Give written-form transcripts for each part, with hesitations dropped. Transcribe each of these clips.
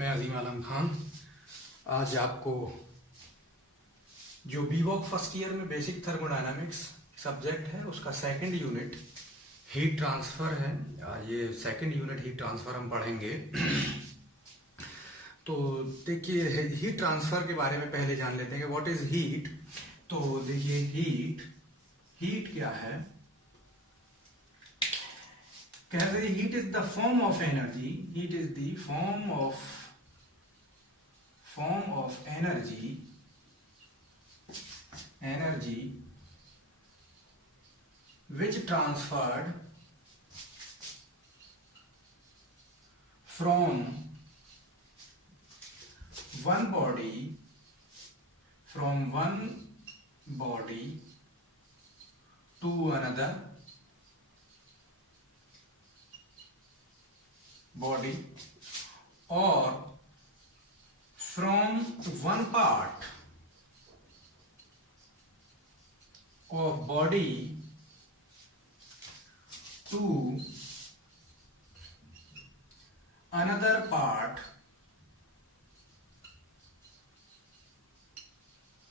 मैं अजीम आलम खान आज आपको जो बीवॉक फर्स्ट ईयर में बेसिक थर्मोडायनामिक्स सब्जेक्ट है उसका सेकंड यूनिट हीट ट्रांसफर है। ये सेकंड यूनिट हीट ट्रांसफर हम पढ़ेंगे। तो देखिए हीट ट्रांसफर के बारे में पहले जान लेते हैं कि व्हाट इज हीट। तो देखिए हीट क्या है। कह रहे heat is the form of energy, heat is the form of energy which transferred from one body to another body or from one part of body to another part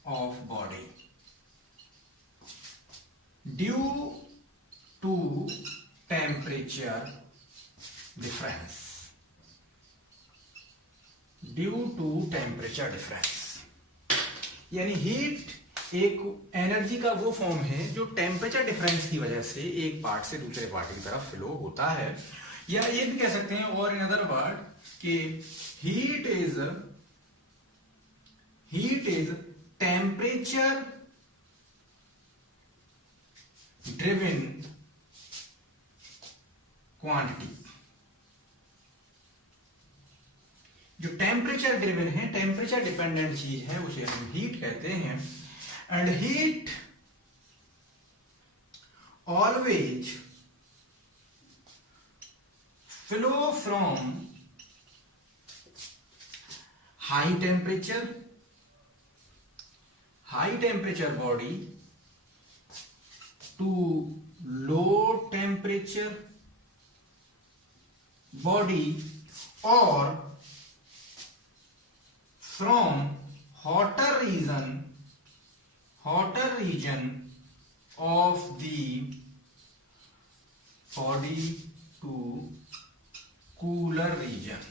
of body due to temperature difference, यानी heat एक energy का वो form है जो temperature difference की वजह से एक पार्ट से दूसरे पार्ट की तरफ फ्लो होता है। या ये भी कह सकते हैं और इन अदर वर्ड कि heat is temperature driven quantity. जो टेम्परेचर ड्रिवन है, टेम्परेचर डिपेंडेंट चीज है, उसे हम हीट कहते हैं। And heat always flow from high temperature body to low temperature body और from hotter region of the body to cooler region,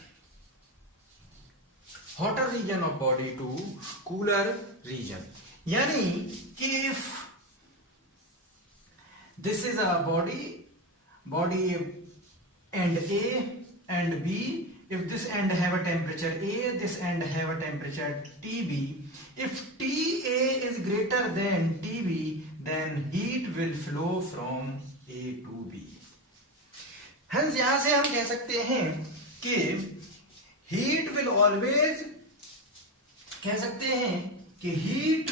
hotter region of body to cooler region। यानी कि if this is a body end A and B, if this end have a temperature A, this end have a temperature TB, if TA is greater than TB, then heat will flow from A to B। हंस यहां से हम कह सकते हैं कि heat will always, कह सकते हैं कि heat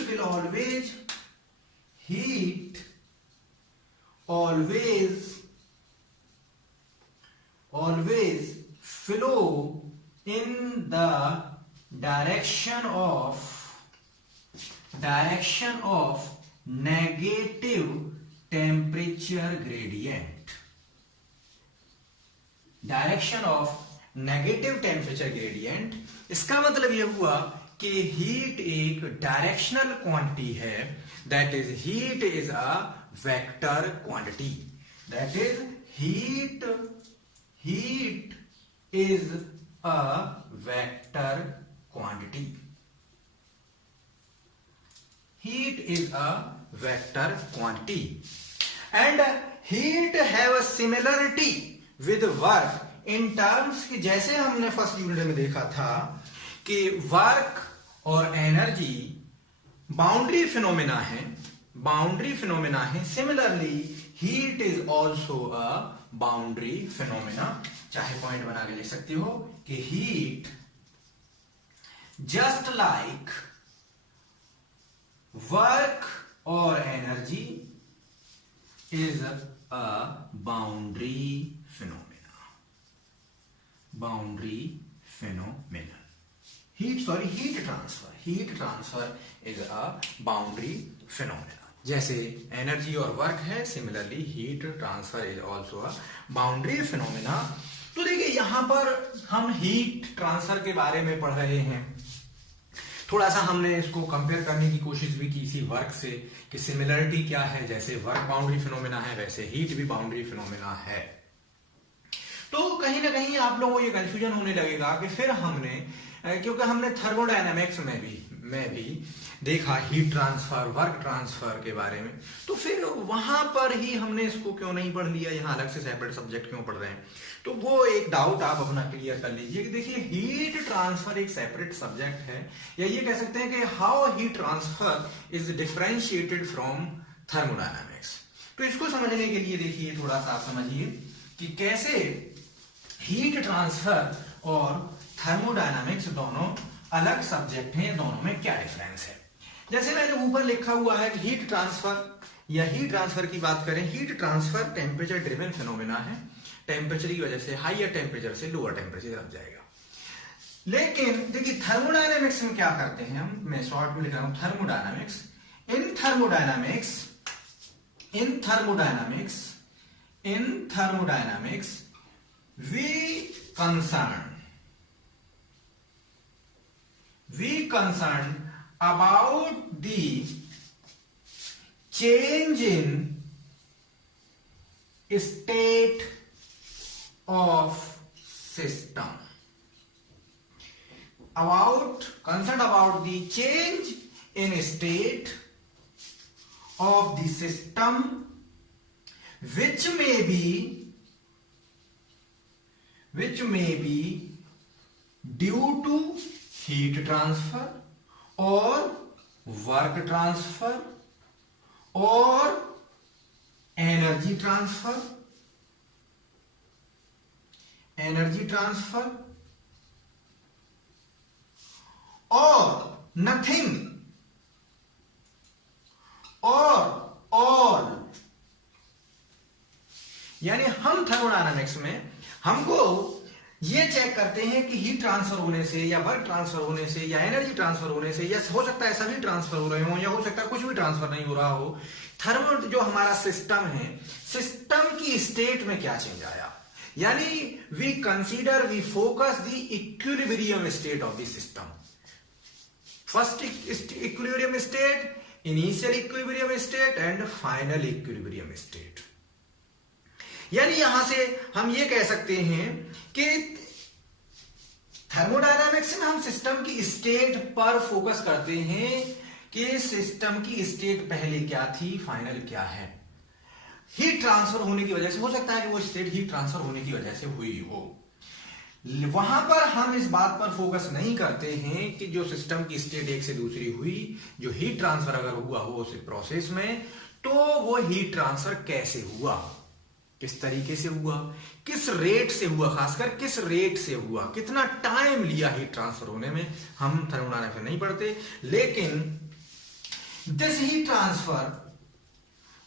always flow in the direction of negative temperature gradient। Direction of negative temperature gradient, इसका मतलब यह हुआ कि हीट एक डायरेक्शनल क्वांटिटी है। That is heat is a vector quantity. That is heat is a vector quantity। Heat is a vector quantity and heat have a similarity with work in terms कि जैसे हमने first unit में देखा था कि work और energy boundary phenomena है। Similarly heat is also a boundary phenomena. चाहे पॉइंट बना के लिख सकती हो कि हीट जस्ट लाइक वर्क और energy is a boundary phenomena. Heat transfer is a boundary phenomena. जैसे एनर्जी और वर्क है, similarly heat transfer is also a boundary phenomena. तो देखिए यहां पर हम हीट ट्रांसफर के बारे में पढ़ रहे हैं, थोड़ा सा हमने इसको कंपेयर करने की कोशिश भी की इसी वर्क से कि सिमिलरिटी क्या है, जैसे वर्क बाउंड्री फिनोमेना है वैसे हीट भी बाउंड्री फिनोमेना है। तो कहीं ना कहीं आप लोगों को ये कंफ्यूजन होने लगेगा कि फिर हमने, क्योंकि हमने थर्मोडायनामिक्स में भी देखा हीट ट्रांसफर वर्क ट्रांसफर के बारे में, तो फिर वहां पर ही हमने इसको क्यों नहीं पढ़ लिया, यहाँ अलग से सेपरेट सब्जेक्ट क्यों पढ़ रहे हैं। तो वो एक डाउट आप अपना क्लियर कर लीजिए कि देखिए हीट ट्रांसफर एक सेपरेट सब्जेक्ट है, या ये कह सकते हैं कि how heat transfer is differentiated from thermodynamics. तो इसको समझने के लिए देखिए थोड़ा सा आप समझिए कि कैसे हीट ट्रांसफर और थर्मोडायनामिक्स दोनों अलग सब्जेक्ट हैं, दोनों में क्या डिफरेंस है। जैसे मैंने ऊपर लिखा हुआ है कि हीट ट्रांसफर या हीट ट्रांसफर की बात करें, heat transfer temperature driven phenomena है, टेम्परेचर की वजह से हाइयर टेम्परेचर से लोअर टेम्परेचर तरफ जाएगा। लेकिन देखिए थर्मोडायनामिक्स में क्या करते हैं हम, मैं शॉर्ट में लिख रहा हूं thermodynamics. In thermodynamics we concerned about the change in state of system, concerned about the change in state of the system which may be due to heat transfer or work transfer or energy transfer or nothing or all। यानी हम thermodynamics में हमको ये check करते हैं कि heat transfer होने से या वर्क ट्रांसफर होने से या एनर्जी ट्रांसफर होने से, या हो सकता है सभी ट्रांसफर हो रहे हो या हो सकता है कुछ भी ट्रांसफर नहीं हो रहा हो, थर्मो जो हमारा सिस्टम है, सिस्टम की स्टेट में क्या चेंज आया। यानी we focus the equilibrium state of the system. First equilibrium state, initial equilibrium state and final equilibrium state. यानी यहां से हम ये कह सकते हैं कि थर्मोडायनामिक्स में हम सिस्टम की स्टेट पर फोकस करते हैं कि सिस्टम की स्टेट पहले क्या थी, फाइनल क्या है। हीट ट्रांसफर होने की वजह से हो सकता है कि वो स्टेट हीट ट्रांसफर होने की वजह से हुई हो, वहां पर हम इस बात पर फोकस नहीं करते हैं कि जो सिस्टम की स्टेट एक से दूसरी हुई, जो हीट ट्रांसफर अगर हुआ हो उस प्रोसेस में, तो वो हीट ट्रांसफर कैसे हुआ, किस तरीके से हुआ, किस रेट से हुआ, खासकर किस रेट से हुआ, कितना टाइम लिया हीट ट्रांसफर होने में, हम थर्मोडायनामिक्स नहीं पढ़ते। लेकिन this heat transfer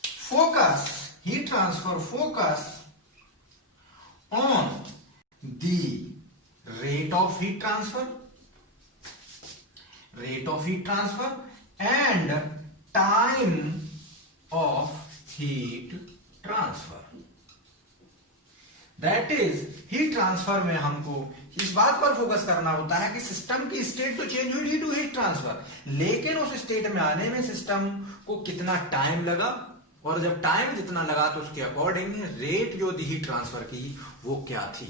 focus on the rate of heat transfer and time of heat transfer. That is heat transfer में हमको इस बात पर फोकस करना होता है कि सिस्टम की स्टेट तो चेंज हुई ड्यू टू हीट ट्रांसफर, लेकिन उस स्टेट में आने में सिस्टम को कितना टाइम लगा, और जब टाइम जितना लगा तो उसके अकॉर्डिंग रेट जो हीट ट्रांसफर की वो क्या थी।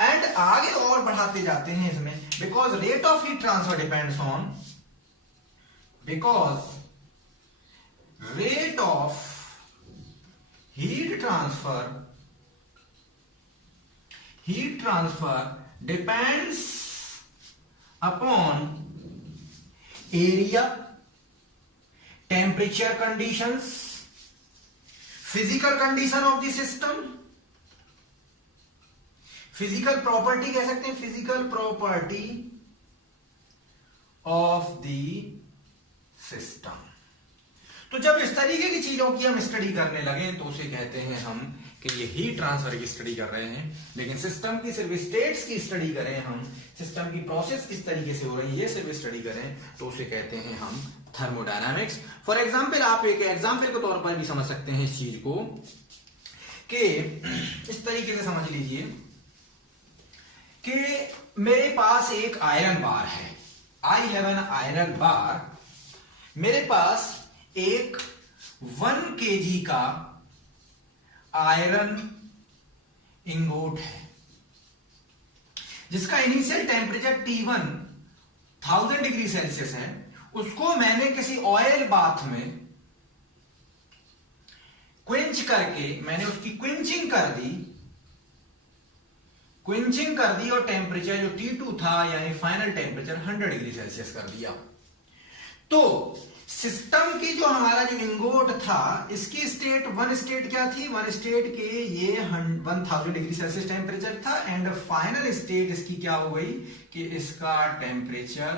एंड आगे और बढ़ाते जाते हैं इसमें, because rate of heat transfer depends on, rate of heat transfer depends upon area, temperature conditions, physical condition of the system, physical property कह सकते हैं, physical property of the system। तो जब इस तरीके की चीजों की हम स्टडी करने लगे तो उसे कहते हैं हम कि ये हीट ट्रांसफर की स्टडी कर रहे हैं। लेकिन सिस्टम की सिर्फ स्टेट्स की स्टडी करें हम, सिस्टम की प्रोसेस किस तरीके से हो रही है ये सिर्फ स्टडी करें, तो उसे कहते हैं हम थर्मोडायनामिक्स। फॉर एग्जाम्पल, आप एक एग्जाम्पल के तौर पर भी समझ सकते हैं इस चीज को कि इस तरीके से समझ लीजिए कि मेरे पास एक आयरन बार है, I have an iron bar, मेरे पास एक 1 kg का आयरन इंगोट है जिसका initial temperature T1 1000 degree Celsius है। उसको मैंने किसी ऑयल बाथ में क्विंच करके मैंने उसकी क्विंचिंग कर दी और टेम्परेचर जो T2 था यानी फाइनल टेम्परेचर 100 डिग्री सेल्सियस कर दिया। तो सिस्टम की जो हमारा जो इंगोट था इसकी स्टेट, वन स्टेट क्या थी, वन स्टेट के ये 1000 डिग्री सेल्सियस टेम्परेचर था एंड फाइनल स्टेट इसकी क्या हो गई कि इसका टेम्परेचर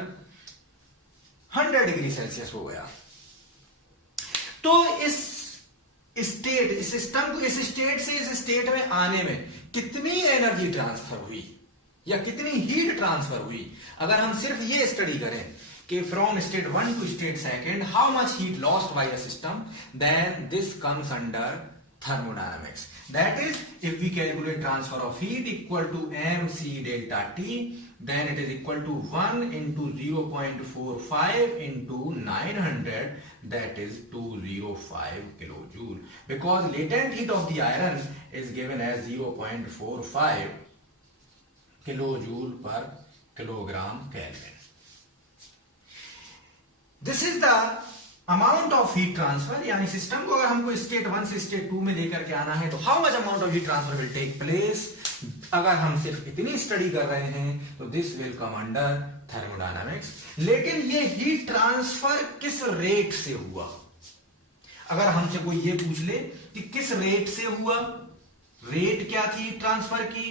100 डिग्री सेल्सियस हो गया। तो इस स्टेट, इस सिस्टम को इस स्टेट से इस स्टेट में आने में कितनी एनर्जी ट्रांसफर हुई या कितनी हीट ट्रांसफर हुई, अगर हम सिर्फ ये स्टडी करें कि from state 1 to state 2 how much heat lost by a system, then this comes under thermodynamics. That is, if we calculate transfer of heat equal to mc delta T, then it is equal to 1 into 0.45 into 900, that is 205 kilojoule, because latent heat of the iron is given as 0.45 kilojoule per kilogram Kelvin. This is the amount of heat transfer, यानी system को अगर हमको state 1 से state 2 में लेकर के आना है तो how much amount of heat transfer will take place. अगर हम सिर्फ इतनी स्टडी कर रहे हैं तो this will come under thermodynamics. लेकिन ये हीट ट्रांसफर किस रेट से हुआ, अगर हमसे कोई ये पूछ ले कि किस रेट से हुआ, रेट क्या थी ट्रांसफर की,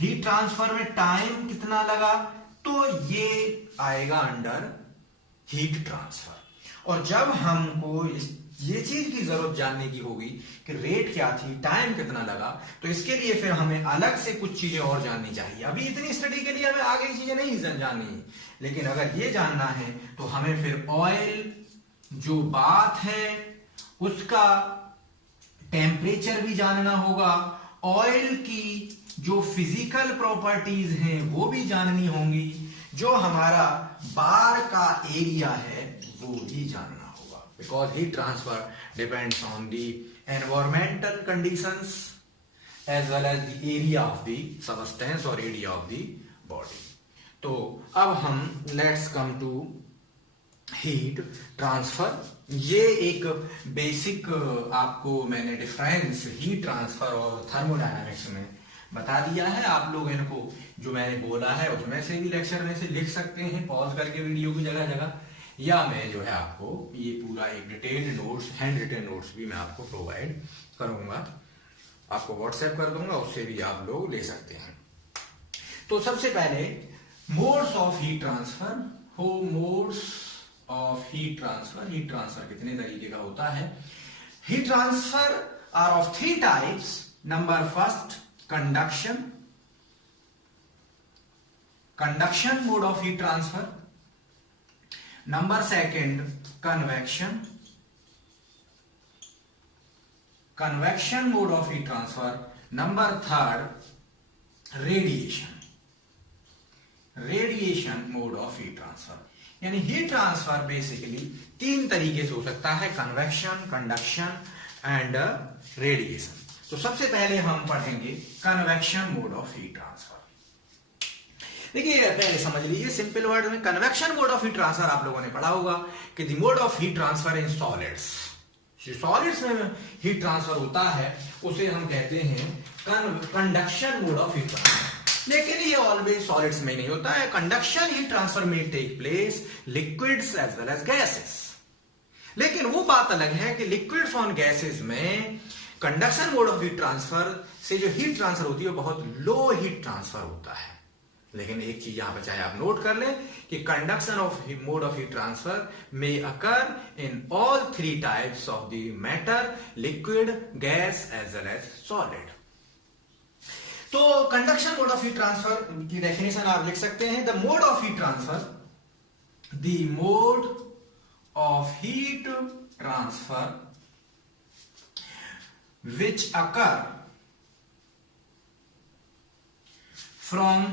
हीट ट्रांसफर में टाइम कितना लगा, तो ये आएगा अंडर हीट ट्रांसफर। और जब हमको ये चीज की जरूरत जानने की होगी कि रेट क्या थी, टाइम कितना लगा, तो इसके लिए फिर हमें अलग से कुछ चीजें और जाननी चाहिए। अभी इतनी स्टडी के लिए हमें आगे की चीजें नहीं जाननी, लेकिन अगर ये जानना है तो हमें फिर ऑयल जो बात है उसका टेम्परेचर भी जानना होगा, ऑयल की जो फिजिकल प्रॉपर्टीज हैं वो भी जाननी होंगी, जो हमारा बार का एरिया है वो भी जानना होगा, because heat transfer depends on the environmental conditions as well as the area of the substance और एरिया ऑफ द बॉडी। तो अब हम let's come to heat transfer. ये एक बेसिक आपको मैंने डिफरेंस हीट ट्रांसफर और थर्मोडायनामिक्स में बता दिया है। आप लोग इनको जो मैंने बोला है उसमें से भी लेक्चर में से लिख सकते हैं पॉज करके वीडियो की जगह जगह, या मैं जो है आपको ये पूरा एक detailed notes, handwritten notes भी मैं आपको प्रोवाइड करूंगा, आपको व्हाट्सएप कर दूंगा, उससे भी आप लोग ले सकते हैं। तो सबसे पहले modes of heat transfer. Modes of heat transfer, heat transfer कितने तरीके का होता है। Heat transfer R of 3 types. Number first conduction mode of heat transfer, number second convection mode of heat transfer, number third radiation mode of heat transfer। यानी heat transfer basically 3 तरीके से हो सकता है, कन्वेक्शन, कंडक्शन एंड रेडिएशन। तो सबसे पहले हम पढ़ेंगे convection mode of heat transfer. देखिए पहले समझ लीजिए सिंपल वर्ड में, convection mode of heat transfer आप लोगों ने पढ़ा होगा कि the mode of heat transfer in solids. Solids में हीट ट्रांसफर होता है उसे हम कहते हैं conduction mode of heat transfer. लेकिन ये ऑलवेज सॉलिड्स में नहीं होता है। कंडक्शन हीट ट्रांसफर में take place liquids as well as gases. लेकिन वो बात अलग है कि लिक्विड्स और गैसेस में conduction mode of heat transfer से जो हीट ट्रांसफर होती है वो बहुत लो हीट ट्रांसफर होता है। लेकिन एक चीज यहां पर चाहे आप नोट कर लें कि conduction of mode of heat transfer में occur in all 3 types of the matter, liquid, gas as well as solid. तो conduction mode of heat transfer की डेफिनेशन आप लिख सकते हैं, the mode of heat transfer, the mode of heat transfer which occur from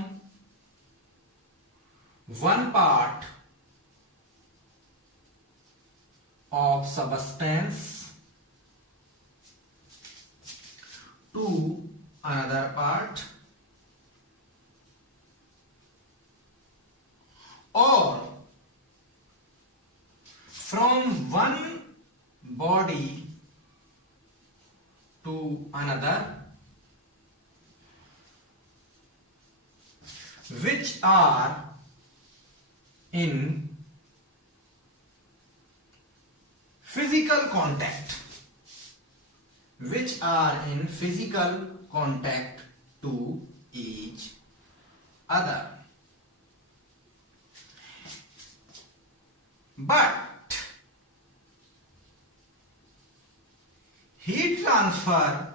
one part of substance to another part, or from one body to another, which are in physical contact, to each other. But heat transfer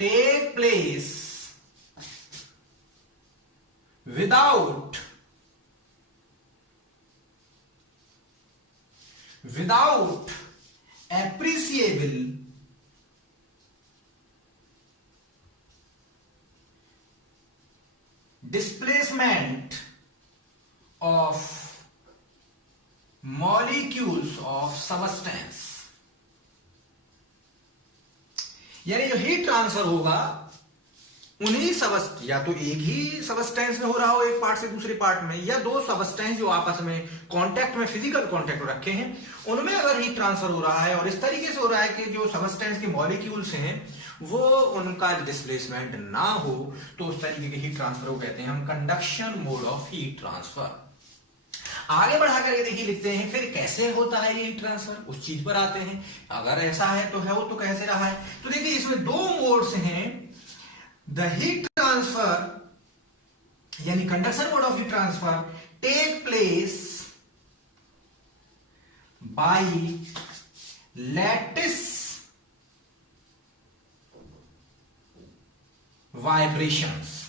take place without appreciable displacement of molecules of substance. यानी जो heat transfer होगा उन्हीं या तो एक ही substance में हो रहा हो, एक पार्ट से दूसरे पार्ट में, या दो सबस्टेंस जो आपस में कांटेक्ट में फिजिकल कांटेक्ट रखे हैं उनमें अगर हीट ट्रांसफर हो रहा है और इस तरीके से हो रहा है कि जो सबस्टेंस के मॉलिक्यूल्स हैं वो उनका डिस्प्लेसमेंट ना हो, तो उस तरीके के हीट ट्रांसफर को कहते हैं हम conduction mode of heat transfer. आगे बढ़ा करके देखिए लिखते हैं फिर कैसे होता है ये हीट ट्रांसफर, उस चीज पर आते हैं। अगर ऐसा है तो है वो तो कैसे रहा है, तो देखिए इसमें दो मोड्स हैं। द हीट ट्रांसफर यानी conduction mode of heat transfer take place by lattice vibrations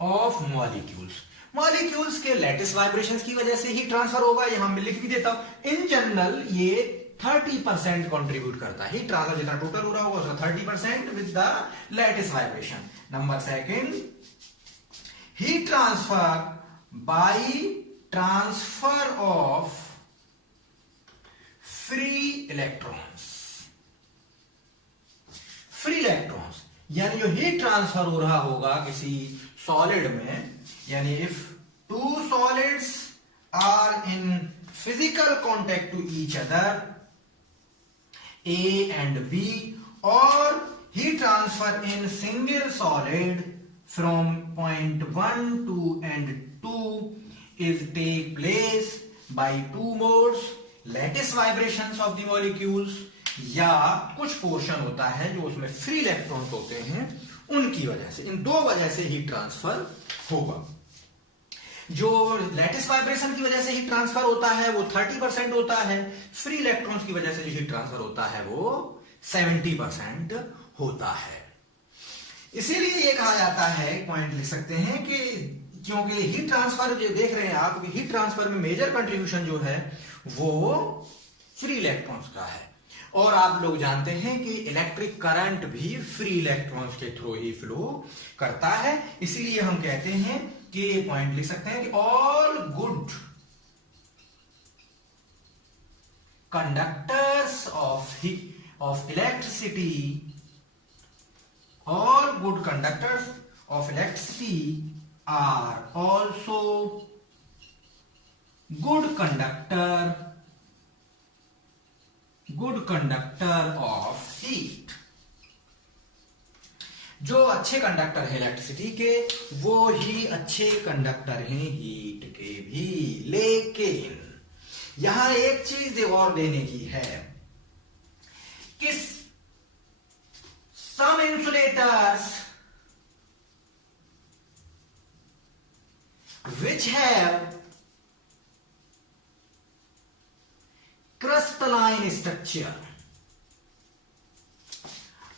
of molecules के लैटिस वाइब्रेशंस की वजह से ही ट्रांसफर होगा। यहां मैं लिख भी देता हूं, इन जनरल ये 30% कंट्रीब्यूट करता है। हीट ट्रांसफर जितना टोटल हो रहा होगा उसका 30% with the lattice vibration. Number second, heat transfer by transfer of free electrons यानी जो हीट ट्रांसफर हो रहा होगा किसी सॉलिड में, यानी if two solids are in physical contact to each other A and B, or heat transfer in single solid from point 1 to and 2 is take place by two modes, lattice vibrations of the molecules, या कुछ portion होता है जो उसमें free electrons होते हैं उनकी वजह से। इन दो वजह से हीट ट्रांसफर होगा। जो लैटिस वाइब्रेशन की वजह से हीट ट्रांसफर होता है वो 30% होता है, फ्री इलेक्ट्रॉन्स की वजह से जो हीट ट्रांसफर होता है वो 70% होता है। इसीलिए ये कहा जाता है, पॉइंट लिख सकते हैं कि क्योंकि हीट ट्रांसफर जो देख रहे हैं आप, हीट ट्रांसफर में मेजर कंट्रीब्यूशन जो है वो फ्री इलेक्ट्रॉन्स का है, और आप लोग जानते हैं कि इलेक्ट्रिक करंट भी फ्री इलेक्ट्रॉन्स के थ्रू ही फ्लो करता है। इसीलिए हम कहते हैं कि ये पॉइंट लिख सकते हैं कि all good conductors of electricity, all good conductors of electricity are also good conductor of heat। जो अच्छे कंडक्टर है इलेक्ट्रिसिटी के वो ही अच्छे कंडक्टर हैं हीट के भी। लेकिन यहां एक चीज और देने की है कि some insulators which have crystalline structure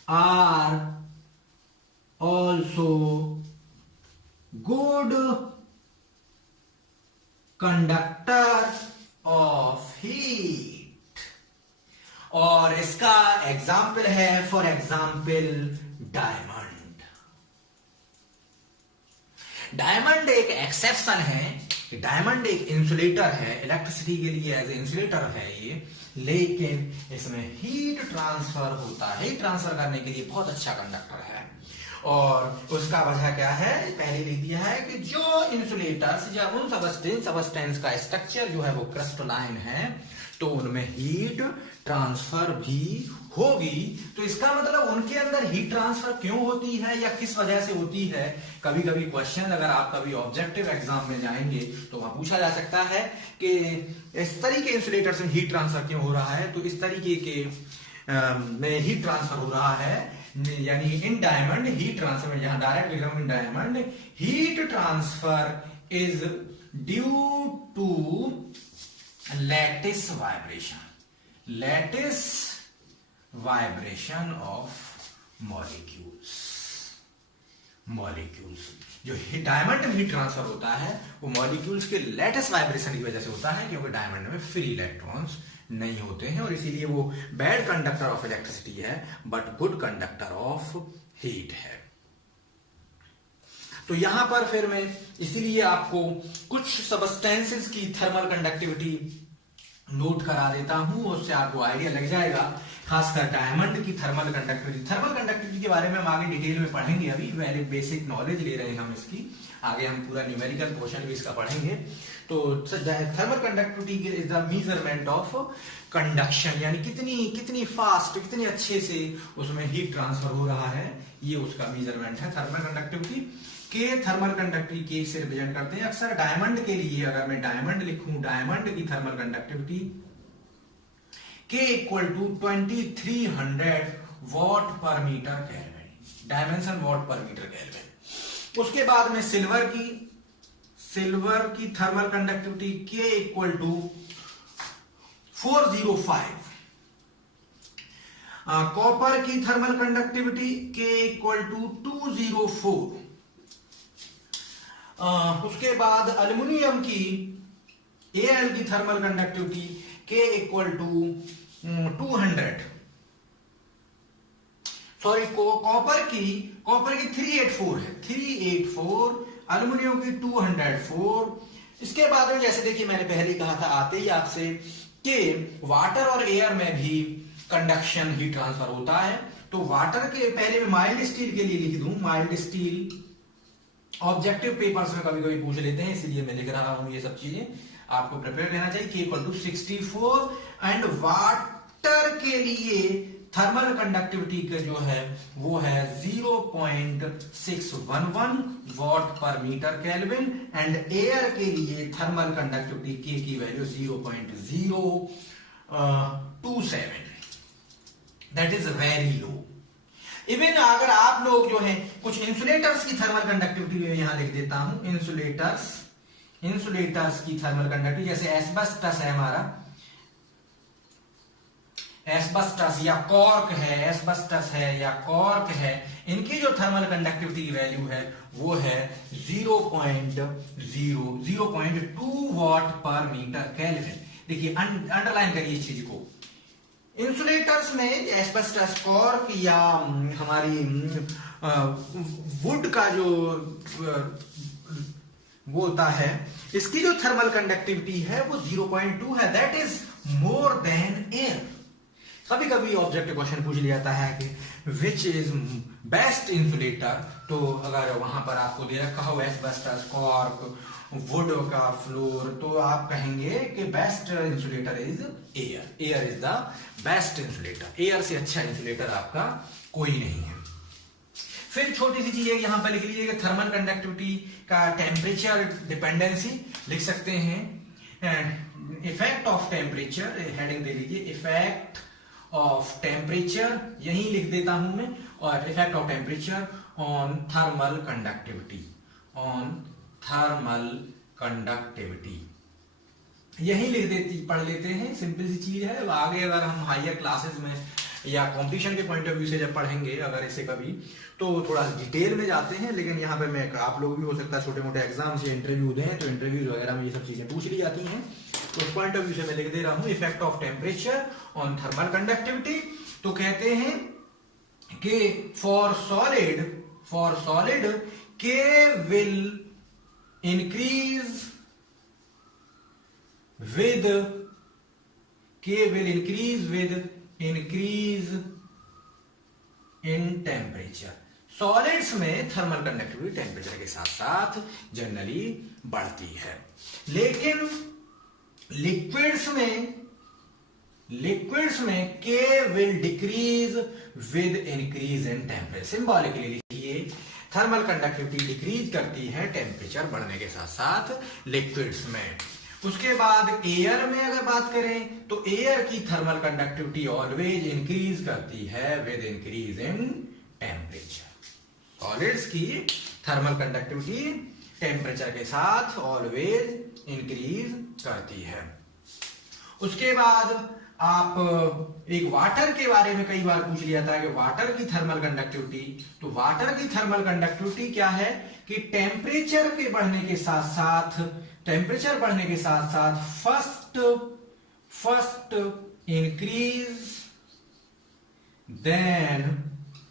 are also good conductor of heat। और इसका एग्जाम्पल है फॉर एग्जाम्पल डायमंड। डायमंड एक एक्सेप्शन है, डायमंड एक इंसुलेटर है, इलेक्ट्रिसिटी के लिए एज ए इंसुलेटर है ये, लेकिन इसमें हीट ट्रांसफर होता है। हीट ट्रांसफर करने के लिए बहुत अच्छा कंडक्टर है। और उसका वजह क्या है, पहले लिख दिया है कि जो इंसुलेटर्स या उन सबस्टेंस का स्ट्रक्चर जो है वो क्रिस्टलाइन है, तो उनमें हीट ट्रांसफर भी होगी। तो इसका मतलब उनके अंदर हीट ट्रांसफर क्यों होती है या किस वजह से होती है। कभी कभी क्वेश्चन अगर आप कभी ऑब्जेक्टिव एग्जाम में जाएंगे तो वहां पूछा जा सकता है कि इस तरीके इंसुलेटर से हीट ट्रांसफर क्यों हो रहा है। तो इस तरीके के में हीट ट्रांसफर हो रहा है, यानी इन डायमंड हीट ट्रांसफर में, जहां डायरेक्ट लिख रहा हूं in diamond heat transfer is due to lattice vibration, lattice vibration of molecules. Molecules जो डायमंड में हीट ट्रांसफर होता है वो मॉलिक्यूल्स के लैटिस वाइब्रेशन की वजह से होता है, क्योंकि डायमंड में फ्री इलेक्ट्रॉन्स नहीं होते हैं और इसीलिए वो बैड कंडक्टर ऑफ इलेक्ट्रिसिटी है but good conductor of heat है। तो यहां पर फिर मैं इसीलिए आपको कुछ सबस्टेंसेस की थर्मल कंडक्टिविटी नोट करा देता हूं, उससे आपको आइडिया लग जाएगा। खासकर डायमंड की थर्मल कंडक्टिविटी, थर्मल कंडक्टिविटी के बारे में हम आगे डिटेल में पढ़ेंगे। अभी पहले बेसिक नॉलेज ले रहे हैं हम इसकी, आगे हम पूरा न्यूमेरिकल पोर्शन भी इसका पढ़ेंगे। तो thermal conductivity is the measurement of conduction, यानी कितनी फास्ट, कितनी अच्छे से उसमें हीट ट्रांसफर हो रहा है, ये उसका मेजरमेंट है। थर्मल कंडक्टिविटी के थर्मल कंडक्टिविटी के से रिप्रेजेंट करते हैं। अक्सर डायमंड के लिए अगर मैं डायमंड लिखूं, डायमंड की thermal conductivity K equal to 2300 watt per metre kelvin, dimension watt per metre kelvin. उसके बाद में सिल्वर की thermal conductivity K equal to 405, copper की thermal conductivity K equal to 204, उसके बाद एल्युमिनियम की Al की thermal conductivity K equal to 200, sorry copper की 384 है, 384, एल्युमिनियम की 204। इसके बाद में जैसे देखिए मैंने पहले कहा था आते ही आपसे कि वाटर और एयर में भी कंडक्शन हीट ट्रांसफर होता है। तो वाटर के पहले मैं माइल्ड स्टील के लिए लिख दूं, माइल्ड स्टील ऑब्जेक्टिव पेपर्स में कभी कभी पूछ लेते हैं, इसलिए मैं लिख रहा हूं ये सब चीजें, आपको प्रिपेयर रहना चाहिए। K equal to 64 and water के लिए थर्मल कंडक्टिविटी का जो है वो है 0.611 what per metre kelvin and air के लिए थर्मल कंडक्टिविटी K की value 0.027, that is very low. Even अगर आप लोग जो है कुछ इंसुलेटर्स की थर्मल कंडक्टिविटी में यहां लिख देता हूं, इंसुलेटर्स की थर्मल कंडक्टिविटी, जैसे एस्बेस्टस है हमारा, एस्बेस्टस या कॉर्क है, एस्बेस्टस है या कॉर्क है, इनकी जो थर्मल कंडक्टिविटी की वैल्यू है वो है 0.2 वॉट पर मीटर केल्विन। देखिए अंडरलाइन करिए इस चीज को, इंसुलेटर्स में एस्बेस्टस, कॉर्क या हमारी वुड का जो वो होता है, इसकी जो थर्मल कंडक्टिविटी है वो 0.2 है, that is more than air. कभी कभी ऑब्जेक्टिव क्वेश्चन पूछ लिया जाता है कि विच इज बेस्ट इंसुलेटर, तो अगर वहां पर आपको दे रखा हो एस्बेस्टस, कॉर्क, वुड का फ्लोर, तो आप कहेंगे कि best insulator is air, air is the best insulator, air से अच्छा इंसुलेटर आपका कोई नहीं है। फिर छोटी सी चीज यहां पर लिख लीजिए कि थर्मल कंडक्टिविटी का टेम्परेचर डिपेंडेंसी लिख सकते हैं, इफेक्ट ऑफ टेम्परेचर, हेडिंग दे लीजिए इफेक्ट ऑफ टेम्परेचर, यही लिख देता हूं मैं, और effect of temperature on thermal conductivity, on thermal conductivity यही लिख देती, पढ़ लेते हैं, सिंपल सी चीज है। आगे अगर हम हायर क्लासेस में या कंपटीशन के पॉइंट ऑफ व्यू से जब पढ़ेंगे अगर इसे कभी, तो थोड़ा डिटेल में जाते हैं, लेकिन यहाँ पे मैं आप लोग भी हो सकता है छोटे मोटे एग्जाम्स या इंटरव्यू दें, तो इंटरव्यूज वगैरह में ये सब चीजें पूछ ली जाती हैं। उस पॉइंट ऑफ व्यू से मैं लिख दे रहा हूं effect of temperature on thermal conductivity. तो कहते हैं कि फॉर सॉलिड के will increase with increase in temperature. Solids में थर्मल कंडक्टिविटी टेम्परेचर के साथ साथ जनरली बढ़ती है, लेकिन लिक्विड्स में के will decrease with increase in temperature. Symbolically लिखिए, थर्मल कंडक्टिविटी डिक्रीज करती है टेम्परेचर बढ़ने के साथ साथ लिक्विड्स में। उसके बाद एयर में अगर बात करें तो एयर की थर्मल कंडक्टिविटी ऑलवेज इंक्रीज करती है with increase in temperature. Solids की थर्मल कंडक्टिविटी टेम्परेचर के साथ ऑलवेज इंक्रीज करती है। उसके बाद आप एक वाटर के बारे में कई बार पूछ लिया था कि वाटर की थर्मल कंडक्टिविटी, तो वाटर की थर्मल कंडक्टिविटी क्या है कि टेम्परेचर बढ़ने के साथ साथ first increase then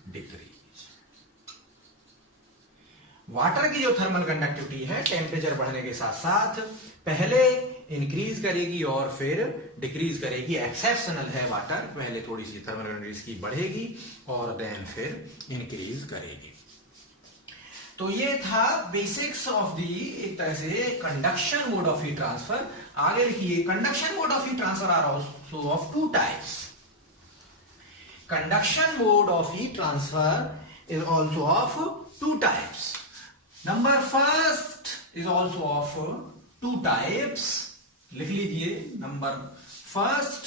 decrease. Water की जो थर्मल कंडक्टिविटी है टेम्परेचर बढ़ने के साथ साथ पहले इंक्रीज करेगी और फिर डिक्रीज करेगी। एक्सेप्शनल है वाटर, पहले थोड़ी सी थर्मल कंडक्टिविटी की बढ़ेगी और देन फिर इंक्रीज करेगी। तो ये था बेसिक्स ऑफ दी एक तरह से conduction mode of heat transfer. आगे लिखिए, conduction mode of heat transfer R also of two types. Conduction mode of heat transfer is also of two types. Number first is also of two types, लिख लीजिए। Number first,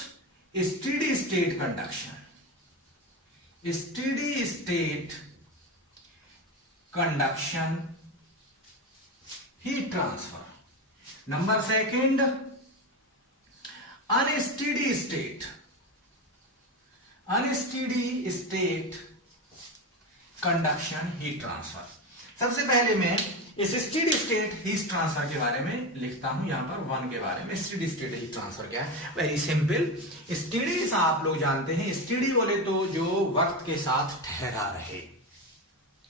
steady state conduction, steady state conduction heat transfer. Number second, unsteady state conduction heat transfer. सबसे पहले मैं इस steady state heat transfer के बारे में लिखता हूं, यहां पर वन के बारे में। स्टेडी स्टेट हीट ट्रांसफर क्या है? Very simple. स्टेडी आप लोग जानते हैं, स्टेडी बोले तो जो वक्त के साथ ठहरा रहे,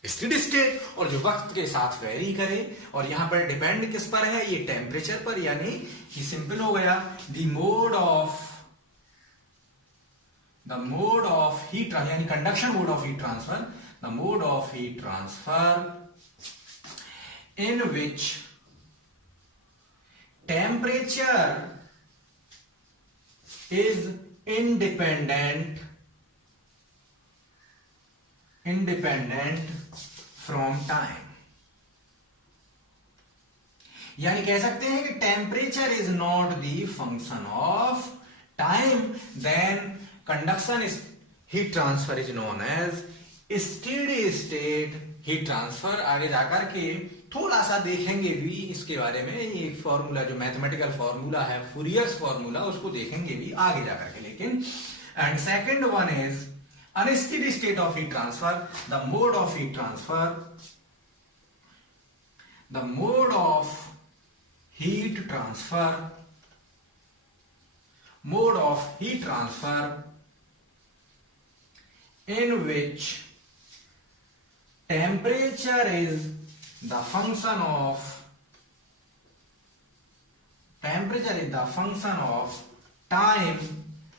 स्टेडी स्टेट, और जो वक्त के साथ वेरी करे। और यहां पर डिपेंड किस पर है? ये टेम्परेचर पर, यानी कि सिंपल हो गया द मोड ऑफ हीट, यानी conduction mode of heat transfer, the mode of heat transfer in which temperature is independent from time। यानी कह सकते हैं कि temperature is not the function of time, then conduction is heat transfer is known as steady state heat transfer. आगे जाकर के थोड़ा सा देखेंगे भी इसके बारे में, ये फॉर्मूला जो मैथमेटिकल फॉर्मूला है, फूरियर्स फॉर्मूला, उसको देखेंगे भी आगे जाकर के। लेकिन and second one is unsteady state of heat transfer, the mode of heat transfer, the mode of heat transfer, mode of heat transfer in which temperature is the function of time,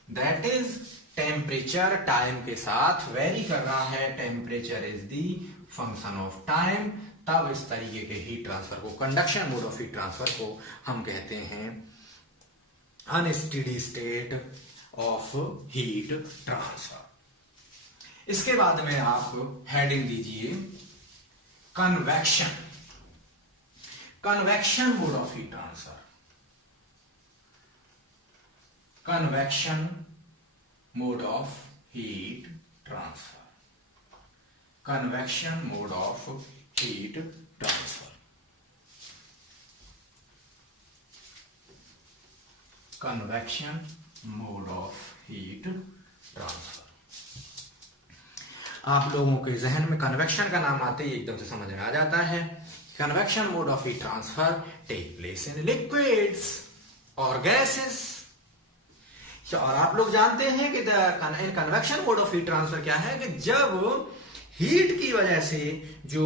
that is temperature time के साथ very कर रहा है, temperature is the function of time. तब इस तरीके के heat transfer को, conduction mode of heat transfer को हम कहते हैं unsteady state of heat transfer. इसके बाद में आप हेडिंग दीजिए convection, convection mode of heat transfer, convection mode of heat transfer, convection mode of heat transfer, convection mode of heat transfer. आप लोगों के जहन में कन्वेक्शन का नाम आते ही एकदम से समझ में आ जाता है। Convection mode of heat transfer take place in liquids, और गैसेस। और आप लोग जानते हैं कि convection mode of heat transfer क्या है, कि जब हीट की वजह से जो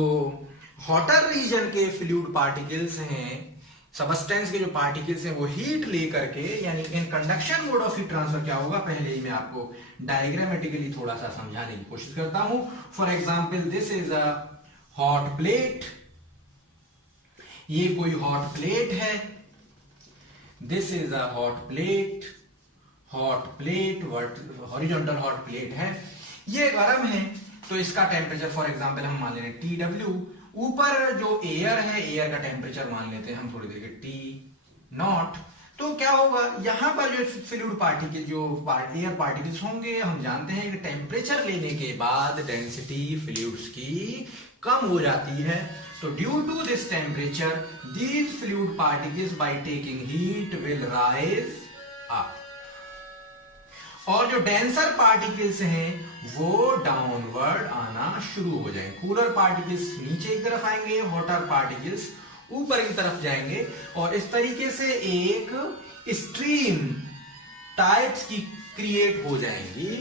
हॉटर रीजन के फ्लूइड पार्टिकल्स हैं, सबस्टेंस के जो पार्टिकल्स हैं, वो हीट लेकर के, यानी in conduction mode of heat transfer क्या होगा, पहले ही मैं आपको डायग्रामेटिकली थोड़ा सा समझाने की कोशिश करता हूं। For example, this is a hot plate, ये कोई हॉट प्लेट है, this is a hot plate, horizontal hot plate है, ये गर्म है, तो इसका टेम्परेचर फॉर एग्जांपल हम मान ले रहे हैं TW। ऊपर जो एयर है, एयर का टेम्परेचर मान लेते हैं हम थोड़ी देर के T0। तो क्या होगा, यहां पर जो फ्लूइड पार्टिकल, जो एयर पार्टिकल्स होंगे, हम जानते हैं कि टेम्परेचर लेने के बाद डेंसिटी फ्लूइड्स की कम हो जाती है। तो due to this temperature these fluid particles by taking heat will rise up, और जो डेंसर पार्टिकल्स हैं वो डाउनवर्ड आना शुरू हो जाएंगे। कूलर पार्टिकल्स नीचे की तरफ आएंगे, हॉटर पार्टिकल्स ऊपर की तरफ जाएंगे, और इस तरीके से एक स्ट्रीम टाइप्स की क्रिएट हो जाएंगी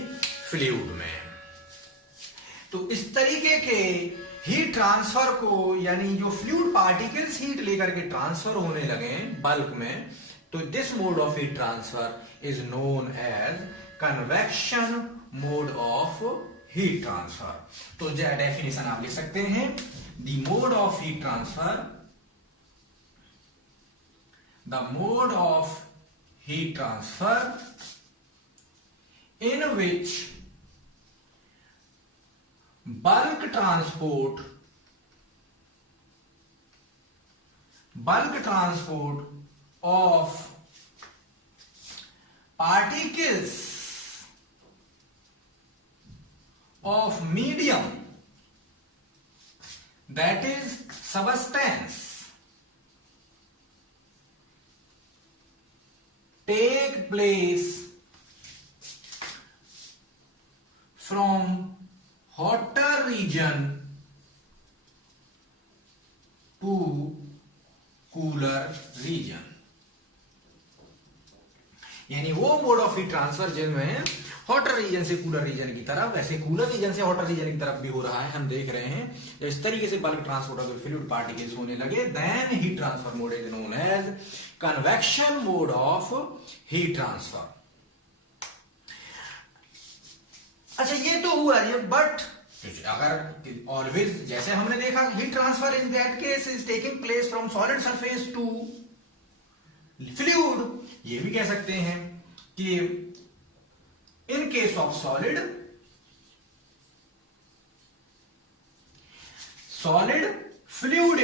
फ्लूइड में। तो इस तरीके के हीट ट्रांसफर को, यानी जो फ्लूइड पार्टिकल्स हीट लेकर के ट्रांसफर होने लगे बल्क में, तो this mode of heat transfer is known as convection mode of heat transfer. तो डेफिनेशन आप लिख सकते हैं, the mode of heat transfer, the mode of heat transfer in which bulk transport of particles of medium, that is substance, take place from hotter region to cooler region। यानी वो mode of heat transfer जिनमें hotter reason से cooler reason की तरफ, वैसे cooler reason से hotter reason की तरफ भी हो रहा है, हम देख रहे हैं। जब इस तरीके से bulk transport of fluid particles होने लगे, then heat transfer mode is known as convection mode of heat transfer. अच्छा, ये तो हुआ ये, बट अगर ऑलवेज, जैसे हमने देखा, heat transfer in that case is taking place from solid surface to fluid, ये भी कह सकते हैं कि in case of solid fluid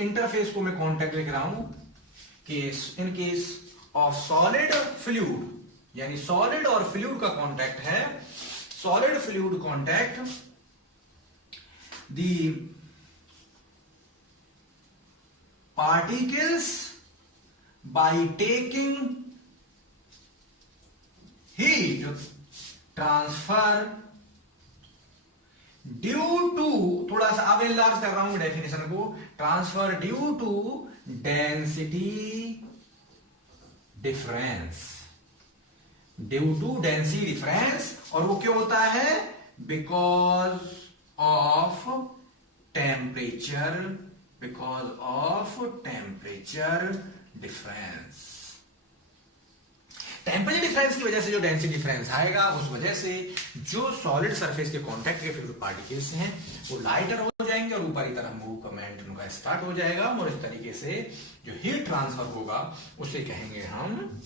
interface को मैं कॉन्टेक्ट लिख रहा हूं कि in case of solid fluid, यानी सॉलिड और फ्लूइड का कांटेक्ट है, solid fluid contact, the particles by taking heat transfer due to, थोड़ा सा अब एनलार्ज कर रहा हूं डेफिनेशन को, transfer due to density difference, due to density difference. और वो क्यों होता है, because of temperature difference. Temperature difference की वजह से जो डेंसिटी डिफरेंस आएगा, उस वजह से जो सॉलिड सरफेस के कांटेक्ट के फ्लूइड पार्टिकल्स हैं वो लाइटर हो जाएंगे और ऊपर की तरफ मूवमेंट उनका स्टार्ट हो जाएगा, और इस तरीके से जो हीट ट्रांसफर होगा उसे कहेंगे हम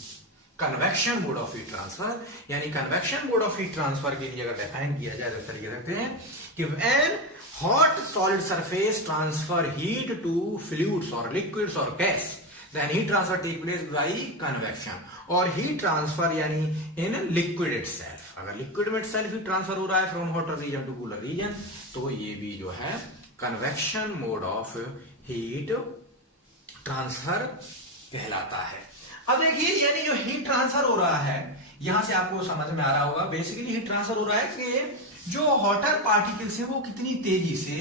convection mode of heat transfer. यानी convection mode of heat transfer के लिए अगर डिफाइन किया जाए तो इस तरीके रखते हैं कि when hot solid surface transfer heat to fluids और लिक्विड्स और gas, then heat transfer take place by convection। और heat transfer यानी in liquid itself, अगर liquid में itself heat transfer हो रहा है from hotter region to cooler region, तो ये भी जो है convection mode of heat transfer कहलाता है। अब देखिए, यानी जो heat transfer हो रहा है, यहां से आपको समझ में आ रहा होगा, बेसिकली heat transfer हो रहा है कि जो hotter particles हैं वो कितनी तेजी से,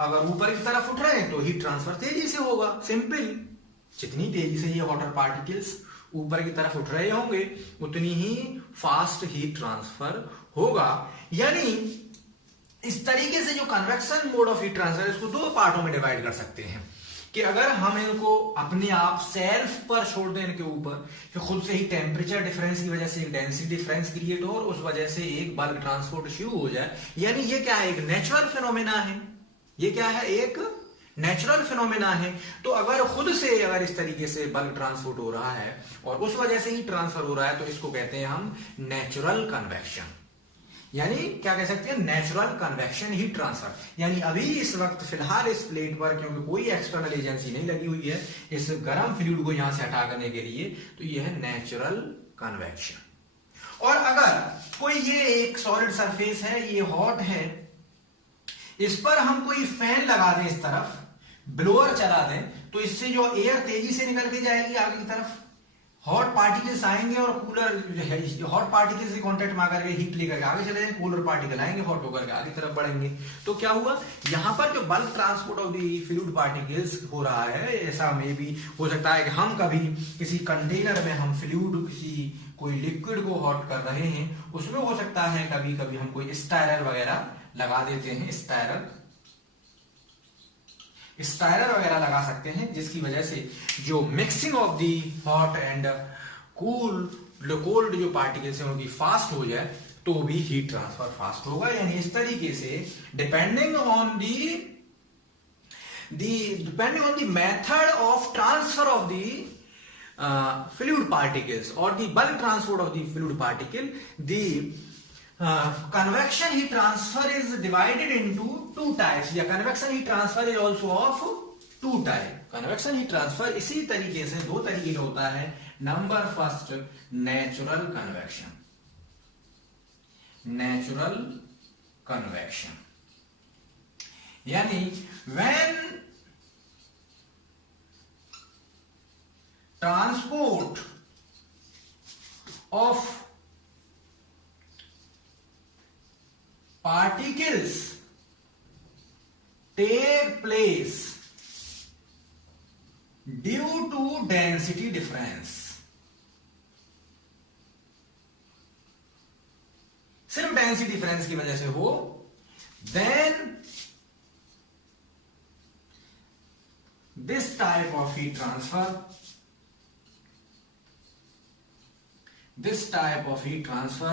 अगर ऊपर की तरफ उठ रहे हैं तो heat transfer तेजी से होगा, सिंपल। जितनी तेजी से ये वाटर पार्टिकल्स ऊपर की तरफ उठ रहे होंगे उतनी ही फास्ट हीट ट्रांसफर होगा। यानी इस तरीके से जो convection mode of heat transfer, इसको दो पार्टों में डिवाइड कर सकते हैं कि अगर हम इनको अपने आप सेल्फ पर छोड़ दें इनके ऊपर, कि खुद से ही टेम्परेचर डिफरेंस की वजह से एक डेंसिटी डिफरेंस क्रिएट हो और उस वजह से एक बल्क ट्रांसपोर्ट शुरू हो जाए, यानी ये क्या है, एक नेचुरल फिनोमेना है। ये क्या है, एक नेचुरल फिनोमेना है। तो अगर खुद से अगर इस तरीके से बल्क ट्रांसपोर्ट हो रहा है और उस वजह से ही ट्रांसफर हो रहा है, तो इसको कहते हैं हम नेचुरल कन्वेक्शन। यानी क्या कह सकते हैं, नेचुरल कन्वेक्शन हीट ट्रांसफर। यानी अभी इस वक्त फिलहाल इस प्लेट पर क्योंकि कोई एक्सटर्नल एजेंसी नहीं लगी हुई है इस गर्म फ्लूइड को यहां से हटा करने के लिए, तो यह है नेचुरल कन्वेक्शन। और अगर कोई ये एक सॉलिड सरफेस है, ये हॉट है, इस पर हम कोई फैन लगा दें, इस तरफ ब्लोअर चला दें, तो इससे जो एयर तेजी से निकल के जाएगी आगे की तरफ, हॉट पार्टिकल्स आएंगे और कूलर हॉट पार्टिकल्स से कांटेक्ट में आकर हीट लेकर आगे चले जाएंगे, कूलर पार्टिकल आएंगे हॉट होकर के आगे तरफ बढ़ेंगे। तो क्या हुआ, यहां पर जो bulk transport of the fluid particles हो रहा है, ऐसा में भी हो सकता है कि हम कभी किसी कंटेनर में हम फ्लूइड किसी कोई लिक्विड को हॉट कर रहे हैं, उसमें हो सकता है कभी कभी हम कोई स्टायरर वगैरह लगा देते हैं, स्टायरर वगैरह लगा सकते हैं, जिसकी वजह से जो mixing of the hot and cold जो पार्टिकल्स हैं उनकी फास्ट हो जाए, तो भी हीट ट्रांसफर फास्ट होगा। यानी इस तरीके से depending on the method of transfer of the fluid particles or the bulk transport of the fluid particle, the convection heat transfer is divided into two types. या convection heat transfer is also of two type. convection heat transfer इसी तरीके से दो तरीके का होता है। Number first, natural convection. Natural convection यानी when transport of particles take place due to density difference। सिर्फ डेंसिटी डिफरेंस की वजह से हो, then this type of heat transfer, this type of heat transfer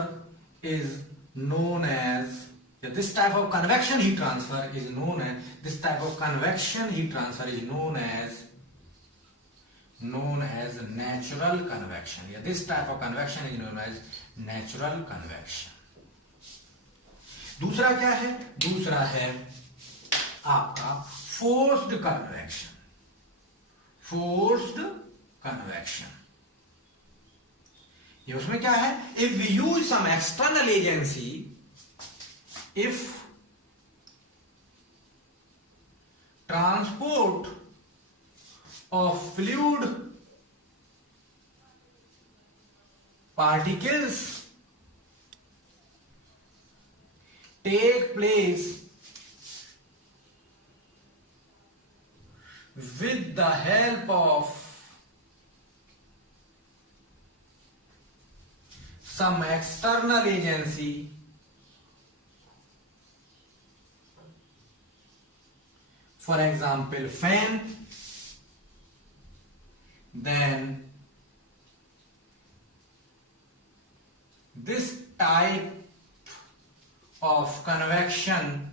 is known as, this type of convection heat transfer is known as, this type of convection heat transfer is known as natural convection। या this type of convection is known as natural convection। दूसरा क्या है, दूसरा है आपका forced convection. Forced convection ये उसमें क्या है, if we use some external agency, if transport of fluid particles take place with the help of some external agency, for example fan, then this type of convection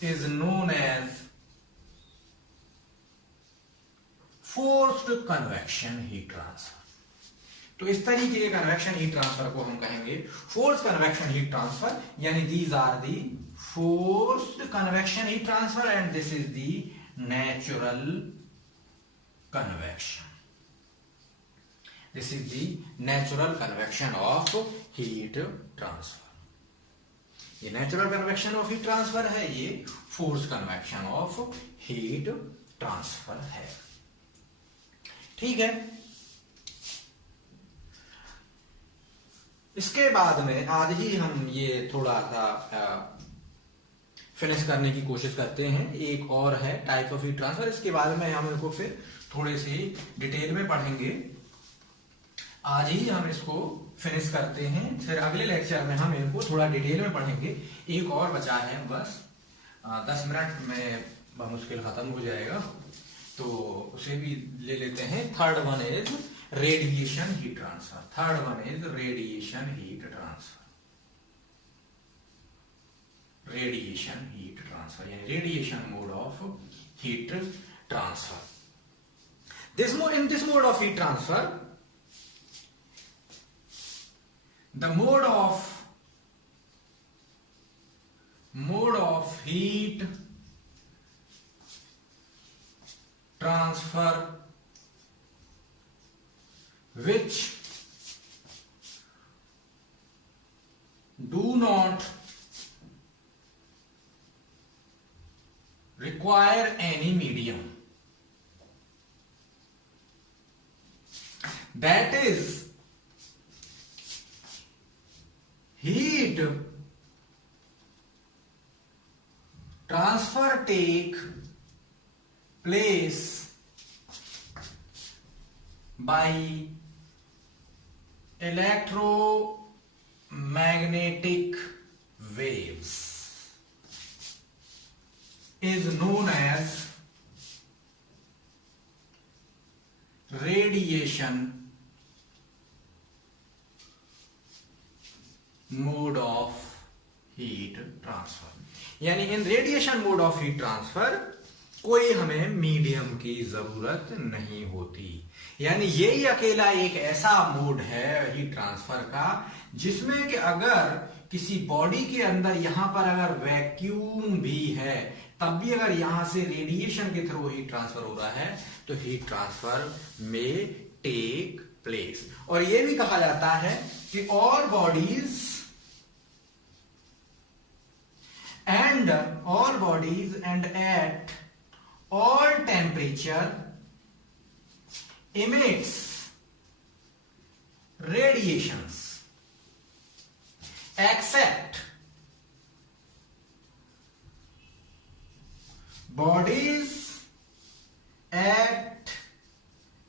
is known as forced convection heat transfer. तो इस तरीके के convection heat transfer को हम कहेंगे forced convection heat transfer. यानी these are the forced convection heat transfer and this is the natural convection. This is the natural convection of heat transfer. ये natural convection of heat transfer है, ये forced convection of heat transfer है। ठीक है, इसके बाद में आज ही हम ये थोड़ा सा फिनिश करने की कोशिश करते हैं। एक और है टाइप ऑफ हीट ट्रांसफर, इसके बारे में हम इनको फिर थोड़े से डिटेल में पढ़ेंगे। आज ही हम इसको फिनिश करते हैं, फिर अगले लेक्चर में हम इनको थोड़ा डिटेल में पढ़ेंगे। एक और बचा है बस 10 मिनट में मुश्किल खत्म हो जाएगा, तो उसे भी ले लेते हैं। Third one is radiation heat transfer. Third one is radiation heat transfer. Radiation heat transfer यानी radiation mode of heat transfer. In this mode of heat transfer, the mode of heat transfer which do not require any medium, that is heat transfer take place by electromagnetic waves is known as radiation mode of heat transfer. यानी in radiation mode of heat transfer कोई हमें medium की जरूरत नहीं होती। यानी यही अकेला एक ऐसा मोड है हीट ट्रांसफर का जिसमें कि अगर किसी बॉडी के अंदर यहां पर अगर वैक्यूम भी है तब भी अगर यहां से रेडिएशन के थ्रू हीट ट्रांसफर हो रहा है तो हीट ट्रांसफर में टेक प्लेस। और यह भी कहा जाता है कि all bodies and at all temperature emits radiations except bodies at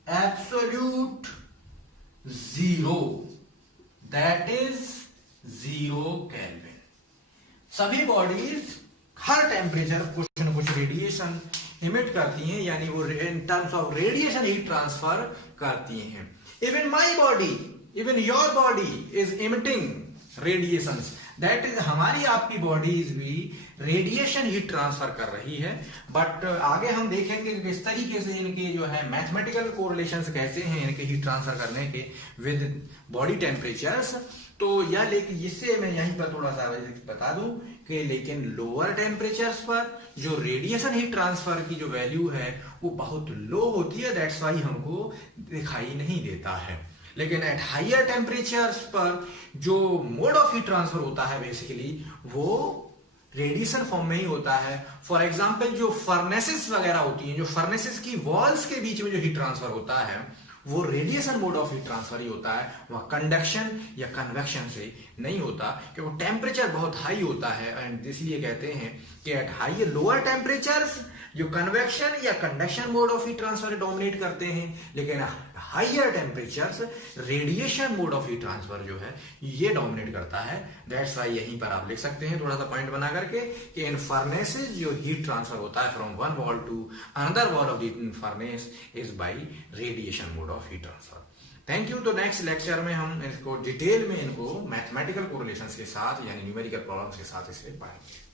absolute zero, that is 0 kelvin. सभी बॉडीज हर टेम्परेचर कुछ न कुछ रेडिएशन इमिट करती हैं, यानी वो in terms of radiation heat transfer करती हैं। Even my body, even your body is emitting radiations, that is हमारी आपकी बॉडीज भी रेडिएशन हीट ट्रांसफर कर रही है। बट आगे हम देखेंगे कि किस तरीके से इनके जो है मैथमेटिकल कोरिलेशंस कैसे हैं इनके हीट ट्रांसफर करने के विद बॉडी टेम्परेचर्स। तो यह लेकिन इससे मैं यहीं पर थोड़ा सा बता दूं कि लेकिन लोअर टेम्परेचर्स पर जो रेडिएशन हीट ट्रांसफर की जो वैल्यू है वो बहुत लो होती है, दैट्स वाई हमको दिखाई नहीं देता है। लेकिन एट हायर टेम्परेचर्स पर जो मोड ऑफ हीट ट्रांसफर होता है बेसिकली वो रेडिएशन फॉर्म में ही होता है। फॉर एग्जांपल जो फर्नेसेस वगैरह होती हैं, जो फर्नेसेस की वॉल्स के बीच में जो हीट ट्रांसफर होता है वो radiation mode of heat transfer ही होता है, वह कंडक्शन या कन्वेक्शन से नहीं होता, क्योंकि टेम्परेचर बहुत हाई होता है। एंड इसलिए कहते हैं कि एट हाई लोअर टेम्परेचर्स जो कन्वेक्शन या conduction mode of heat transfer dominate करते हैं, लेकिन higher temperatures radiation mode of heat transfer जो है ये डोमिनेट करता है। दैट्स वाई यहीं पर आप लिख सकते हैं थोड़ा सा पॉइंट बना करके कि इन फर्नेसेस जो हीट ट्रांसफर होता है from one wall to another wall of the furnace is by radiation mode of heat transfer. Thank you. तो नेक्स्ट लेक्चर में हम इसको डिटेल में इनको मैथमेटिकल कोरिलेशंस के साथ यानी न्यूमेरिकल प्रॉब्लम्स के साथ इसे पढ़ेंगे।